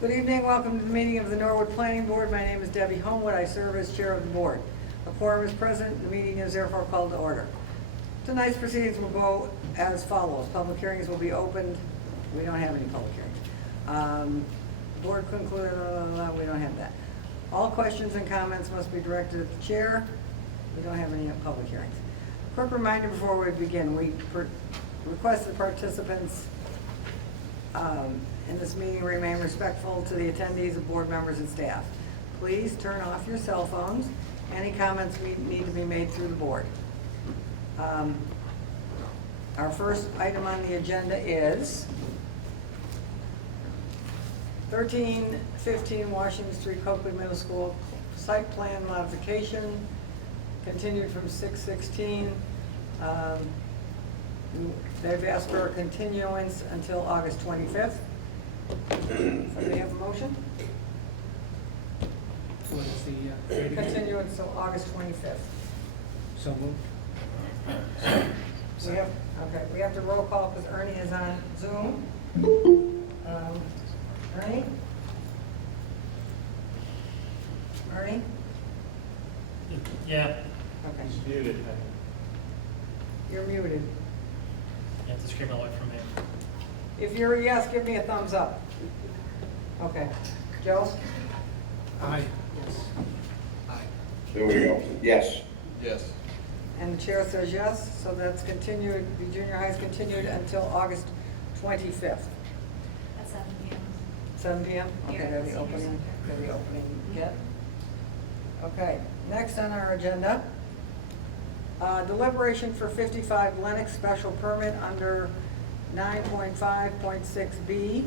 Good evening, welcome to the meeting of the Norwood Planning Board. My name is Debbie Homewood, I serve as chair of the board. A quorum is present, the meeting is therefore called to order. Tonight's proceedings will go as follows. Public hearings will be opened, we don't have any public hearings. Board concluded, we don't have that. All questions and comments must be directed at the chair. We don't have any public hearings. Quick reminder before we begin, we request that participants in this meeting remain respectful to the attendees of board members and staff. Please turn off your cell phones. Any comments need to be made through the board. Our first item on the agenda is 1315 Washington Street, Coakley Middle School site plan modification, continued from 6/16. They've asked for a continuance until August 25th. Somebody have a motion? What is the date again? Continuance till August 25th. So moved. We have to roll call because Ernie is on Zoom. Ernie? Ernie? Yeah, Okay, He's muted. you're muted. you have to scream away from me. If you're a yes, give me a thumbs up. Okay. Joe? Aye. Yes. Aye. There we go. Yes. Yes. And the chair says yes, so that's continued, the junior high is continued until August 25th. At 7 p.m. 7 p.m.? Okay, Here, they're the senior opening, center. they're the opening get. Okay, next on our agenda, deliberation for 55 Lennox special permit under 9.5.6B.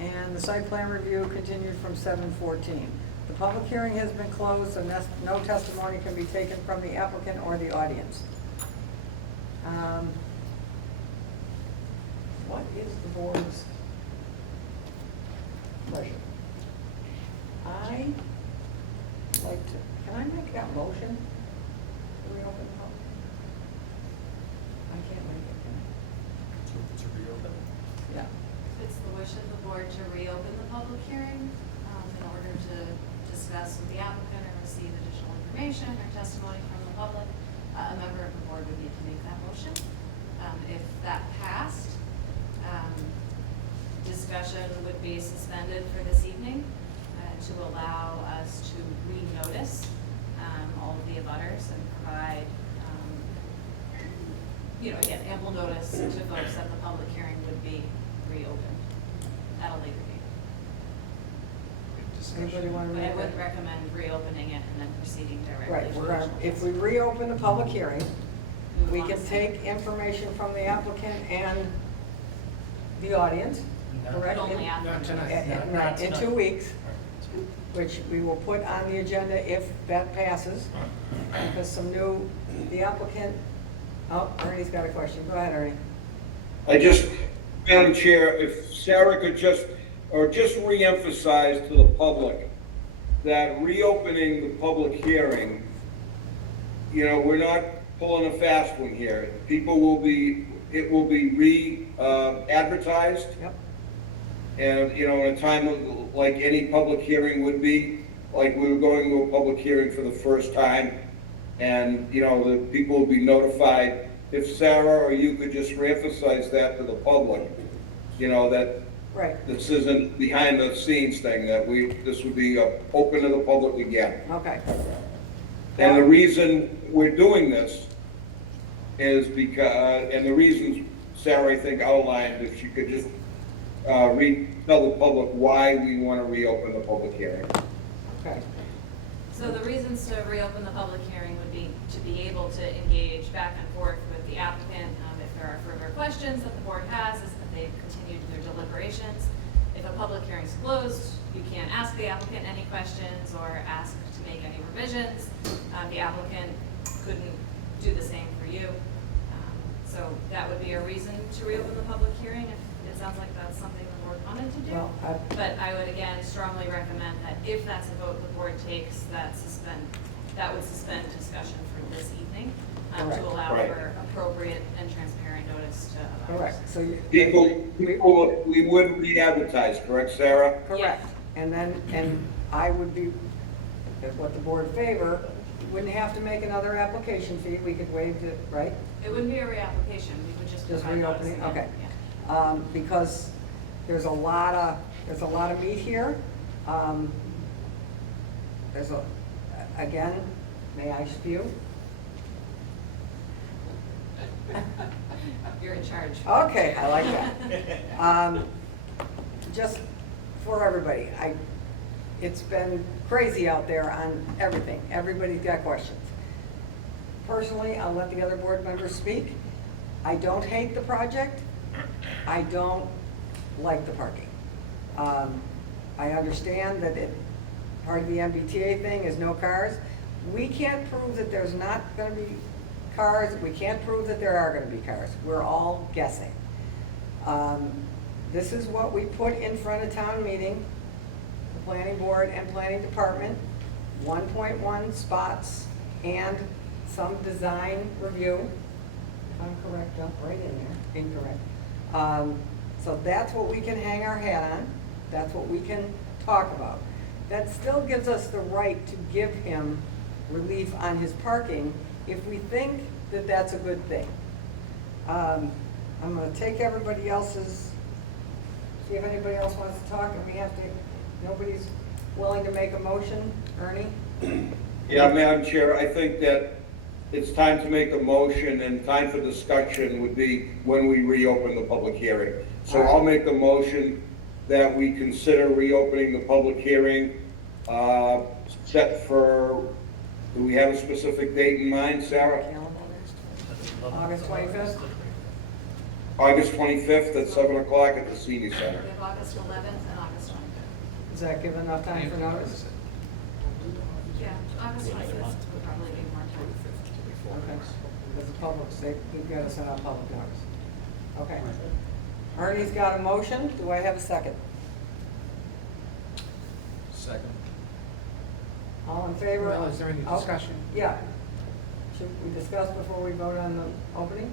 And the site plan review continued from 7/14. The public hearing has been closed, so no testimony can be taken from the applicant or the audience. What is the board's pleasure? I like to, can I make that motion? Do we open the public? I can't make it, can To reopen. I? Yeah. It's the wish of the board to reopen the public hearing in order to discuss with the applicant or receive additional information or testimony from the public. A member of the board would need to make that motion. If that passed, discussion would be suspended for this evening to allow us to renotice all of the abutters and provide, again, ample notice to folks that the public hearing would be reopened at a later date. Anybody want to But I make would that? recommend reopening it and then proceeding directly. Right, to we're gonna, additional if we reopen the public hearing, we Move on. can take information from the applicant and the audience, No. correct? But only after. Not tonight. Right, in 2 weeks, which we will put on the agenda if that passes, because the applicant, oh, Ernie's got a question. Go ahead, Ernie. Madam Chair, if Sarah could just reemphasize to the public that reopening the public hearing, we're not pulling a fast one here. It will be advertised. Yep. And, in a time of, like any public hearing would be, like we were going to a public hearing for the first time, and, the people will be notified. If Sarah or you could just reemphasize that to the public, that Right, this isn't behind the scenes thing, that this would be open to the public again. okay. And the reason we're doing this is because, and the reasons Sarah, I think, outlined, if she could just tell the public why we want to reopen the public hearing. Okay, So the reasons to reopen the public hearing would be to be able to engage back and forth with the applicant. If there are further questions that the board has, is that they've continued their deliberations. If a public hearing is closed, you can't ask the applicant any questions or ask to make any revisions. The applicant couldn't do the same for you. So that would be a reason to reopen the public hearing if it sounds like that's something the board wanted to do. Well, But I would again strongly recommend that if that's a vote the board takes, that would suspend discussion for this evening Correct. to allow Right. for appropriate and transparent notice to others. Correct, so you. We would re-advertise, correct, Sarah? Correct, and I would be, if what the board favor, wouldn't have to make another application fee, we could waive it, right? It wouldn't be a reapplication, we would just Just provide notice. reopening, again. okay. Yeah. Because there's a lot of meat here. There's again, may I spew? You're in charge. Okay, I like that. Just for everybody, it's been crazy out there on everything. Everybody's got questions. Personally, I'll let the other board members speak. I don't hate the project. I don't like the parking. I understand that part of the MBTA thing is no cars. We can't prove that there's not gonna be cars. We can't prove that there are gonna be cars. We're all guessing. This is what we put in front of town meeting, the planning board and planning department, 1.1 spots and some design review. If I'm correct, jump right in there, incorrect. So that's what we can hang our hat on, that's what we can talk about. That still gives us the right to give him relief on his parking if we think that that's a good thing. I'm gonna take everybody else's, see if anybody else wants to talk, and we have to, nobody's willing to make a motion, Ernie? Yeah, Madam Chair, I think that it's time to make a motion, and time for discussion would be when we reopen the public hearing. So I'll make a motion that we consider reopening the public hearing, set for, do we have a specific date in mind, Sarah? August 25th? August 25th at 7 o'clock at the senior center. We have August 11th and August 25th. Does that give enough time for notice? Yeah, August 25th would probably be more time. Okay. Because the public, we've got to send out public notice. Okay. Ernie's got a motion, do I have a second? Second. All in favor? Well, is there any Oh, discussion? Yeah. Should we discuss before we vote on the opening?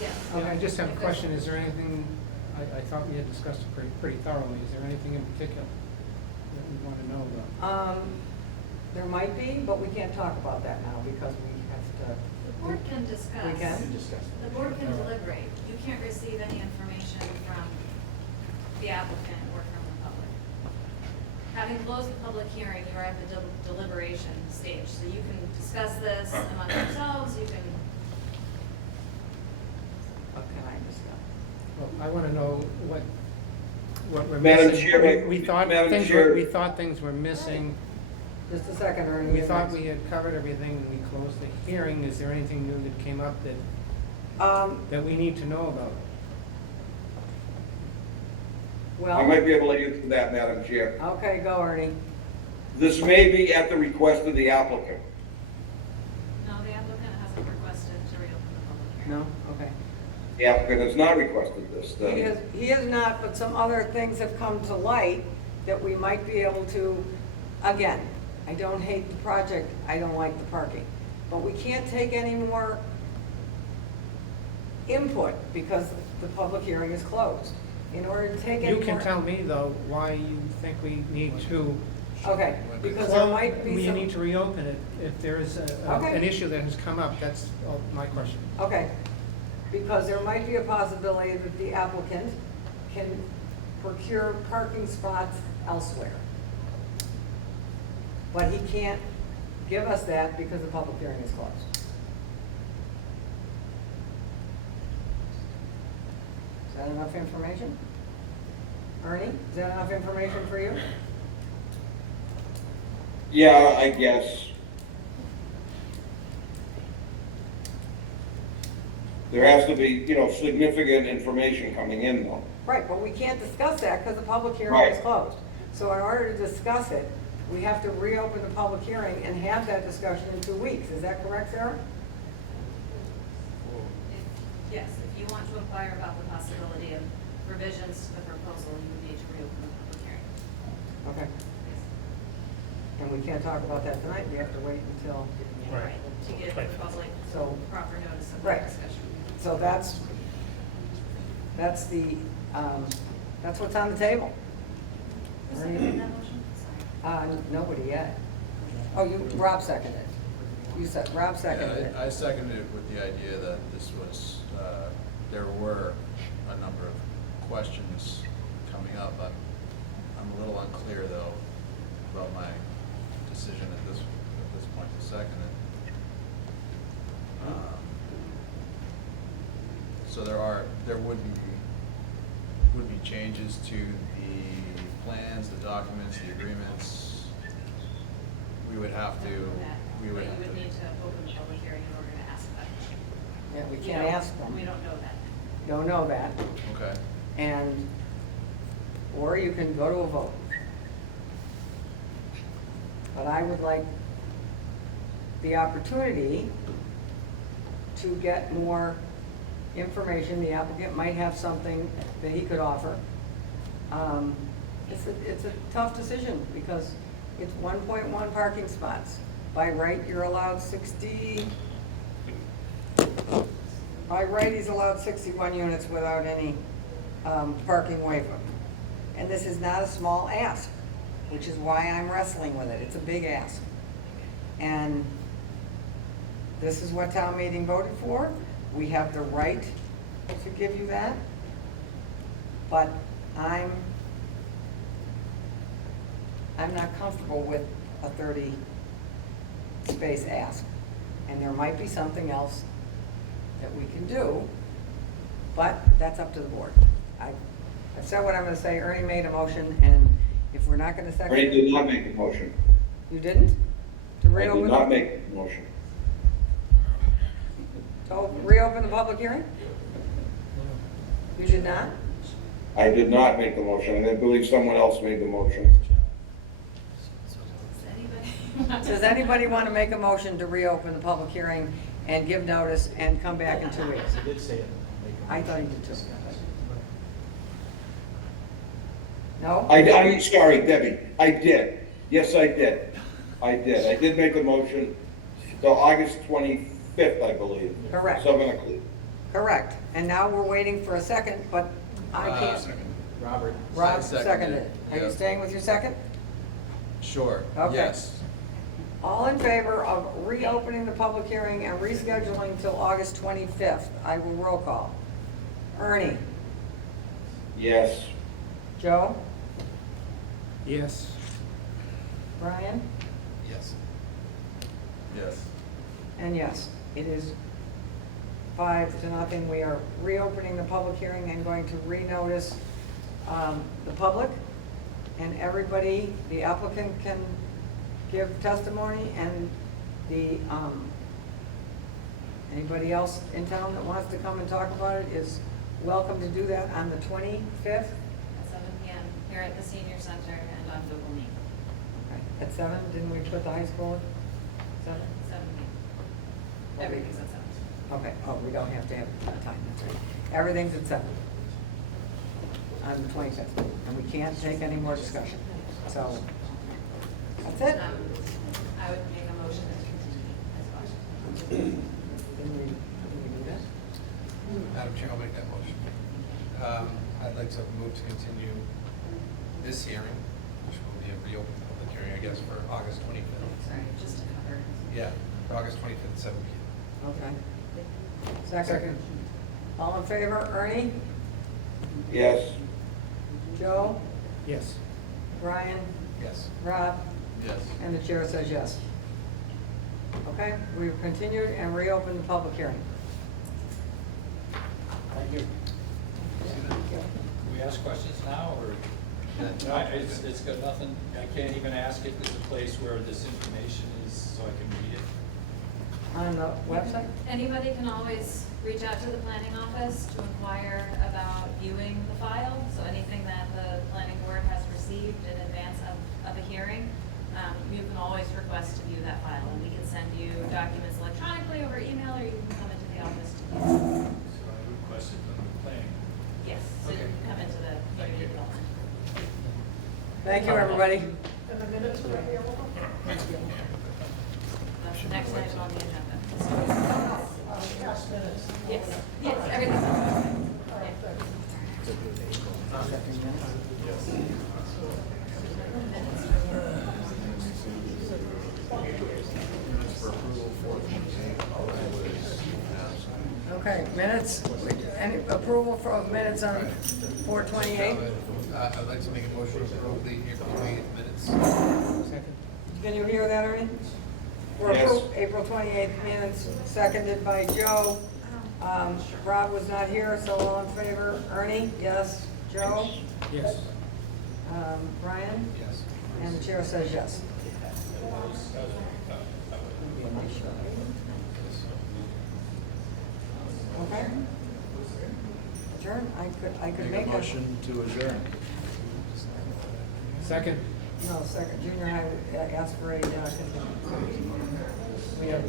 Yes. Yeah, I just have a If there's- question, is there anything, I thought we had discussed it pretty thoroughly, is there anything in particular that we want to know about? There might be, but we can't talk about that now because we have to. The board can discuss. We can? The board can deliberate. You can't receive any information from the applicant or from the public. Having closed the public hearing, you are at the deliberation stage, so you can discuss this among yourselves, you can, What can I discuss? Well, I want to know what we're Madam missing. Chair, We thought Madam things Chair. we thought things were missing. Just a second, Ernie. We you're thought next. we had covered everything when we closed the hearing. Is there anything new that came up that we need to know about? I might Well, be able to answer that, Madam Chair. okay, go Ernie. This may be at the request of the applicant. no, the applicant hasn't requested to reopen the public hearing. No? Okay. The applicant has not requested this. He has not, but some other things have come to light that we might be able to, again, I don't hate the project, I don't like the parking. But we can't take any more input because the public hearing is closed. In order to take any You more. can tell me, though, why you think we need to. Okay, because there Well, might be we some. need to reopen it if there is Okay. an issue that has come up. That's my question. Okay, because there might be a possibility that the applicant can procure parking spots elsewhere. But he can't give us that because the public hearing is closed. Is that enough information? Ernie, is that enough information for you? Yeah, I guess. There has to be, significant information coming in though. Right, but we can't discuss that because the public hearing is Right. closed. So in order to discuss it, we have to reopen the public hearing and have that discussion in 2 weeks. Is that correct, Sarah? Yes, if you want to inquire about the possibility of revisions to the proposal, you would need to reopen the public hearing. Okay. And we can't talk about that tonight, we have to wait until, Right. To give the public So- proper notice of the Right. discussion. so that's the, that's what's on the table. Who seconded that motion? Sorry. Nobody yet. Oh, Rob seconded it. You said, Rob seconded it. Yeah, I seconded it with the idea that this was, there were a number of questions coming up. I'm a little unclear though about my decision at this point to second it. So there would be changes to the plans, the documents, the agreements. We would have to, But you would need to open the public hearing in order to ask that. Yeah, we We can't don't- ask them. We don't know that. Don't know that. Okay. And, or you can go to a vote. But I would like the opportunity to get more information. The applicant might have something that he could offer. It's a tough decision because it's 1.1 parking spots. By right, you're allowed 60, by right, he's allowed 61 units without any parking waiver. And this is not a small ask, which is why I'm wrestling with it. It's a big ask. And this is what town meeting voted for. We have the right to give you that. But I'm not comfortable with a 30 space ask. And there might be something else that we can do, but that's up to the board. I've said what I'm gonna say. Ernie made a motion, and if we're not gonna second. Ernie did not make a motion. You didn't? To I reopen? did not make a motion. To reopen the public hearing? You did not? I did not make the motion, and I believe someone else made the motion. Does anybody? Does anybody want to make a motion to reopen the public hearing and give notice and come back in 2 weeks? I did say it. I thought you did too. No? I'm sorry, Debbie, I did. Yes, I did. I did make a motion till August 25th, I believe. Correct. 7 o'clock. Correct. And now we're waiting for a second, but I can't. Robert. Rob I seconded seconded it, it. Are you yeah. staying with your second? Sure, Okay. yes. All in favor of reopening the public hearing and rescheduling till August 25th? I will roll call. Ernie? Yes. Joe? Yes. Brian? Yes. Yes. And yes, it is 5-0. We are reopening the public hearing and going to renotice the public. And everybody, the applicant can give testimony, and the, anybody else in town that wants to come and talk about it is welcome to do that on the 25th. At 7 PM here at the senior center and on Google Meet. Okay, at 7, didn't we put the high school at 7? 7 PM. Everything's at 7. Okay, oh, we don't have to have a time, that's right. Everything's at 7 on the 25th, and we can't take any more discussion. So, that's it. I would make a motion to continue as well. Didn't we do that? Madam Chair, I'll make that motion. I'd like to move to continue this hearing, which will be a reopened public hearing, I guess, for August 25th. Sorry, just to cover. Yeah, for August 25th, 7 p.m. Okay. Second. All in favor, Ernie? Yes. Joe? Yes. Brian? Yes. Rob? Yes. And the chair says yes. Okay, we've continued and reopened the public hearing. Thank you. We ask questions now, or? It's got nothing, I can't even ask if there's a place where this information is, so I can read it. On the website? Anybody can always reach out to the planning office to inquire about viewing the file. So anything that the planning board has received in advance of a hearing, you can always request to view that file. And we can send you documents electronically over email, or you can come into the office to view. So I Thank you, everybody. That's the next item on the agenda. Yes, yes, everything's done. Okay, minutes, any approval for minutes on 4/28? I'd like to make a motion to approve the April 28th minutes. Second? Can you hear that, Ernie? For Yes. April 28th minutes, seconded by Joe. Rob was not here, so all in favor? Ernie? Yes. Joe? Yes. Brian? Yes. And the chair says yes. Okay. Adjourn, I could make a. Motion to adjourn. Second? No, second, junior high asked for a, We have,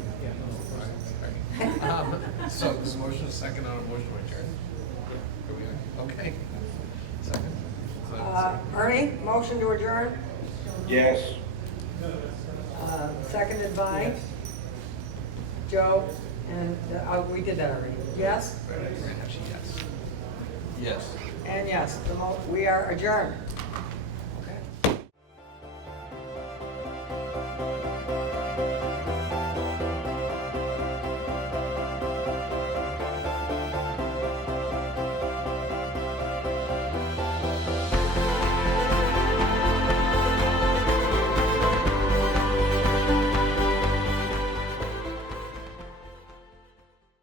yeah. So this motion is second on a motion to adjourn? Okay. Second. Ernie, motion to adjourn, Yes. seconded by Joe, and, we did that already. Yes? Yes. Yes. And yes, we are adjourned. Okay.